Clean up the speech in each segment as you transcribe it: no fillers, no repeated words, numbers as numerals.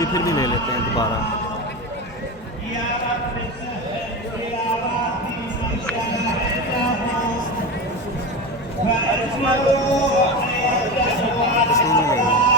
भी फिर भी ले लेते हैं दोबारा। इसलिए नहीं लेंगे।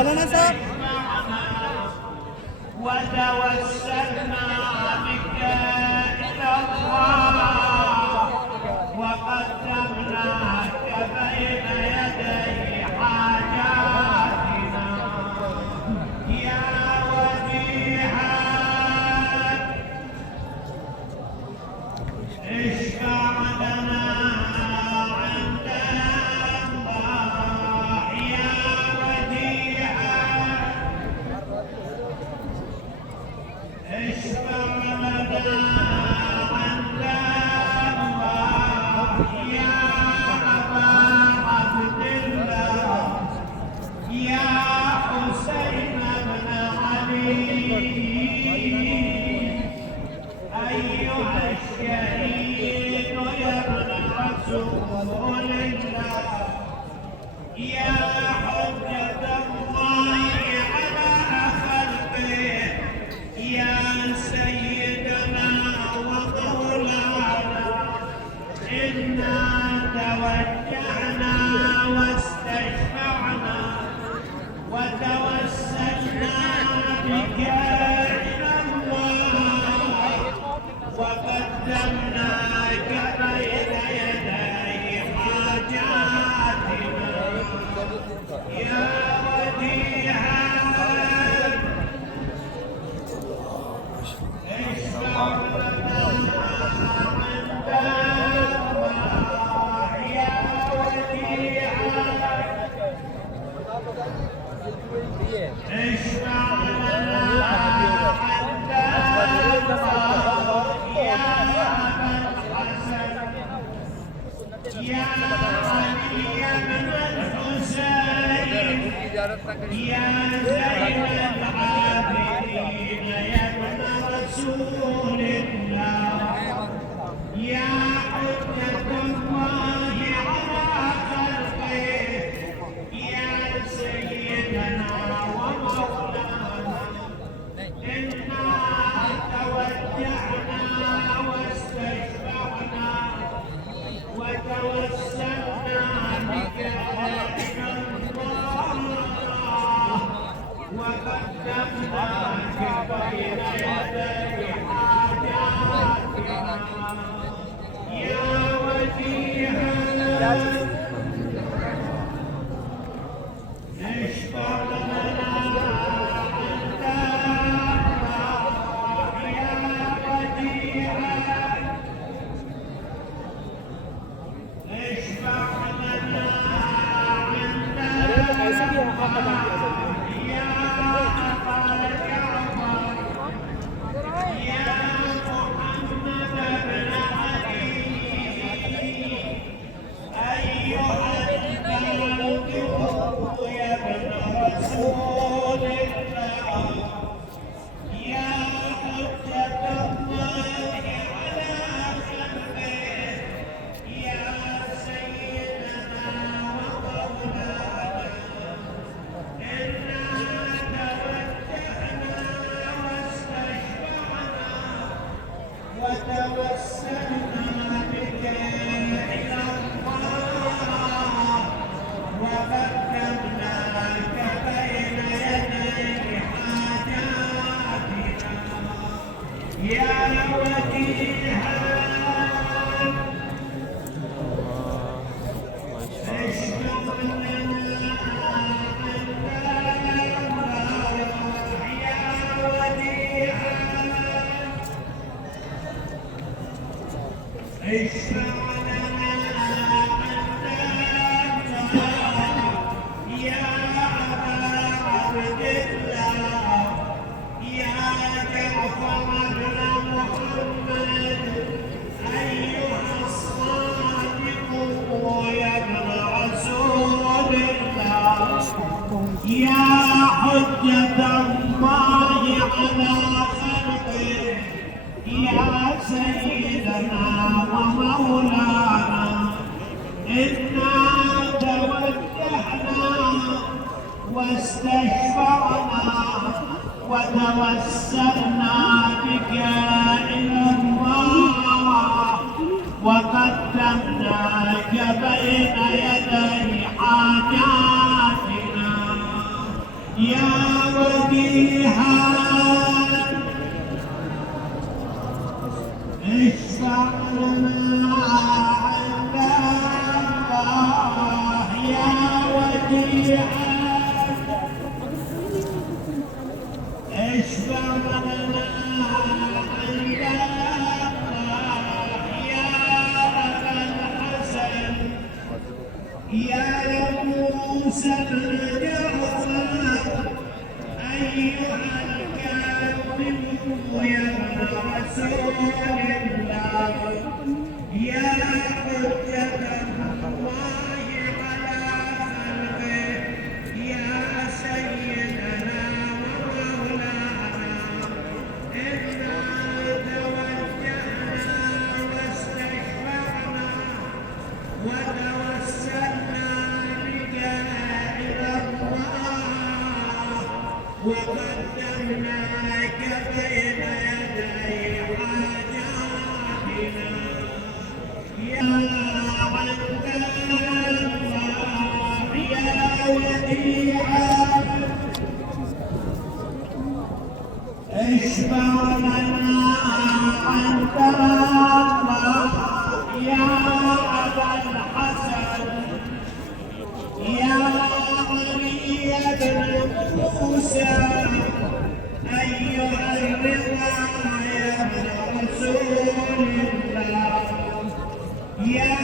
مولانا صاحب وتوسلنا بك إلى الله الشهيد يا ابن رسول الله يا حجة الله على خلقه يا سيدنا ومولانا إنا توجهنا واستشفعنا وتوسلنا بك إلى الله وقدمناك بين يدي حاجاتنا يا وديعا اشفع لنا عند الله يا وديعا اشفع لنا عند الله يا أبا الحسن يا علي بن الحسين يا زين العابدين يا ابن رسول الله يا حجة الله على خلقه يا سيدنا ومولانا إنا توجهنا واستشفعنا وتوسلنا بك إلى الله وقدمناك بين يدي حاجاتنا يا وجيها اشفع لنا عند الله يا وجيها اشفع لنا عند الله يا أبا جعفر يا محمد بن علي أيها الكاظم يا ابن رسول الله يا حجة الله على خلقه يا سيدنا ومولانا إنا توجهنا واستشفعنا وتوسلنا بك إلى الله وقدمناك بين يدي حاجاتنا يا وجيها اشفع لنا عند الله يا وديعا اشفع لنا عند الله يا أبا عبد الله يا جعفر بن محمد أيها الصادق يا ابن رسول الله يا حجة الله على خلقه يا سيدنا ومولانا إنا توجهنا واستشفعنا وتوسلنا بك إلى الله وقدمناك بين يدي حاجاتنا يا وجيها اشفع لنا عند الله يا وديعا اشفع لنا عند الله يا أبا الحسن يا موسى بن جعفر أيها الكاظم يا ابن رسول الله يا حجة الله على خلقه يا سيدنا ومولانا إنا توجهنا وتوسلنا بك إلى الله وقدمناك بين يدي حاجاتنا يا عبد الله يا وديعا اشفع لنا أنت الله يا أبا الحسن يا علي بن موسى أيها الرضا يا ابن رسول الله يا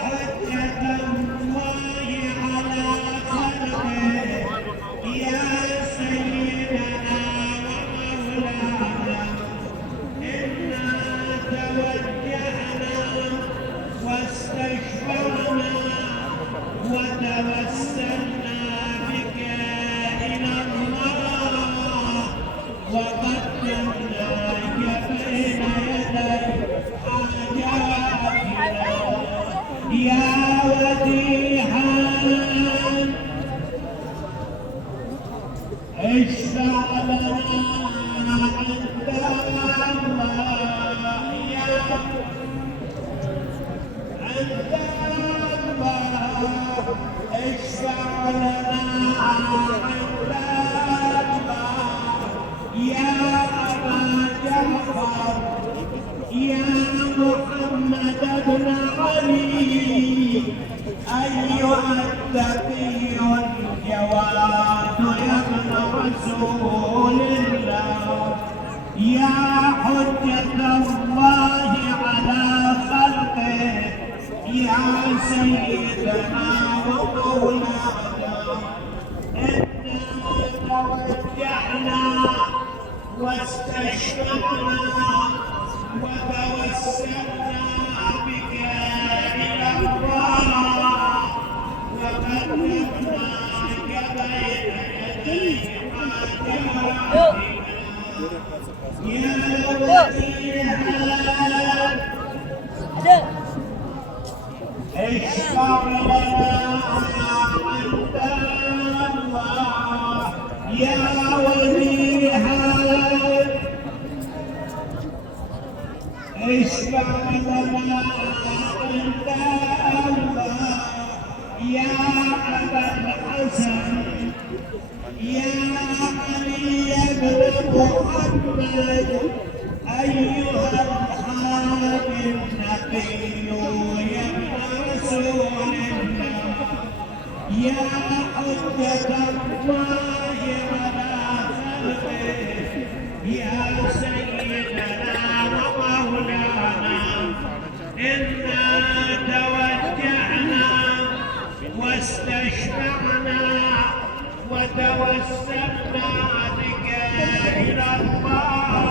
حجة الله على خلقه يا سيدنا ومولانا إنا توجهنا واستشفعنا وتوسلنا بك إلى الله وقدمناك بين يدي حاجاتنا يا وديعا اشفع لنا عند الله يا عند الله اشفع لنا عند الله يا أبا جعفر يا محمد بن علي أيها التقي الجواد يا ابن رسول الله يا حجة الله على خلقه يا سيدنا ومولانا إنا توجهنا واستشفعنا وتوسلنا بك إلى الله وقدمناك بين يدي حاجاتنا يا وديعا اشفع لنا عند الله يا وديعا اشفع لنا عند الله يا أبا الحسن يا علي بن محمد أيها الحاج النبي يا ابن رسول الله يا حجة الله على خلقه يا سيدنا ومولانا إنا توجهنا واستشفعنا وتوسلنا بك إلى الله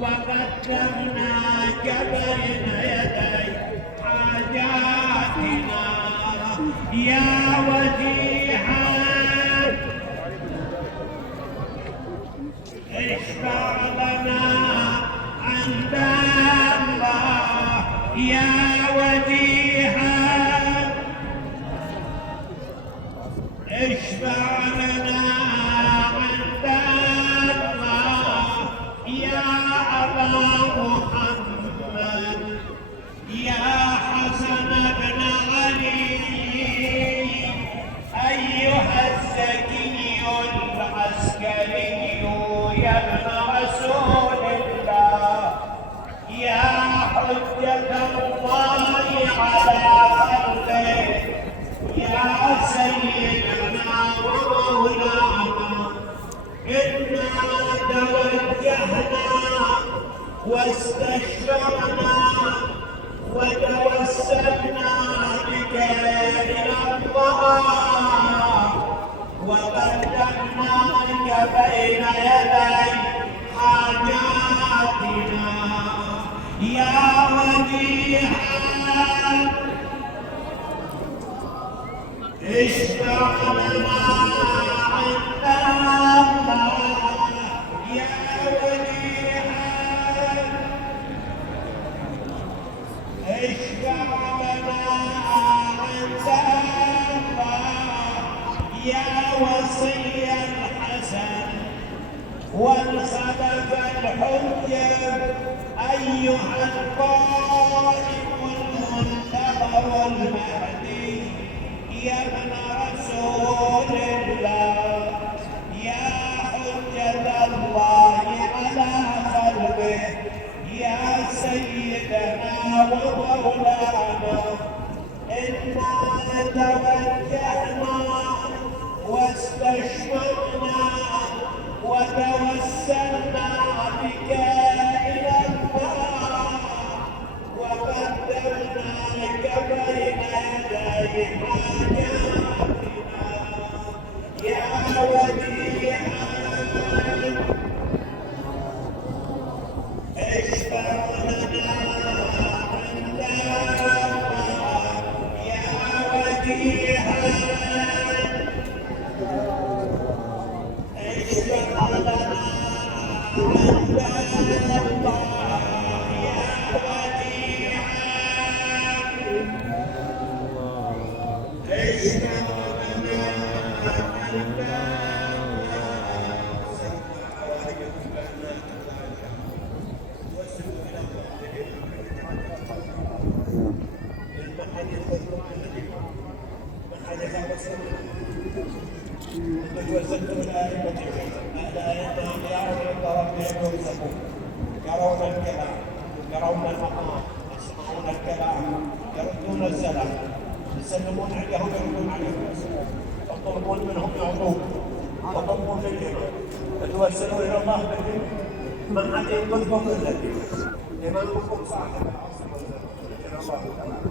وقدمناك بين يدي حاجاتنا يا وديعا اشفع لنا عند الله يا وديعا اشفع لنا عند الله يا أبا محمد يا حسن بن علي أيها الزكي العسكري يا ابن رسول الله يا حجة الله على خلقه يا سيدنا ومولانا إنا توجهنا واستشفعنا وتوسلنا بك إلى الله وقدمناك بين يدي حاجاتنا يا وديعا اشفع لنا عند الله يا وديعا اشفع لنا يا وصي الحسن والخلف الحجة أيها القائم المنتظر المهدي يا ابن رسول الله يا حجة الله على قلبه يا سيدنا ومولانا إنا توجهنا واستشفعنا وتوسلنا بك إلى الله وقدمناك بين يدي حاجاتنا يا وديعا اشفع لنا عند الله يا وديعا اشفع لنا عند الله يا وديعا اشفع لنا عند يرون الكلام يرون المقام يسمعون الكلام يردون السلام يسلمون عليهم يردون عليهم تطلبون منهم يعطون تطلبون منهم تتوسلون الى الله بهم من عدم تطلبون لكم لمن صاحب العصر والزمان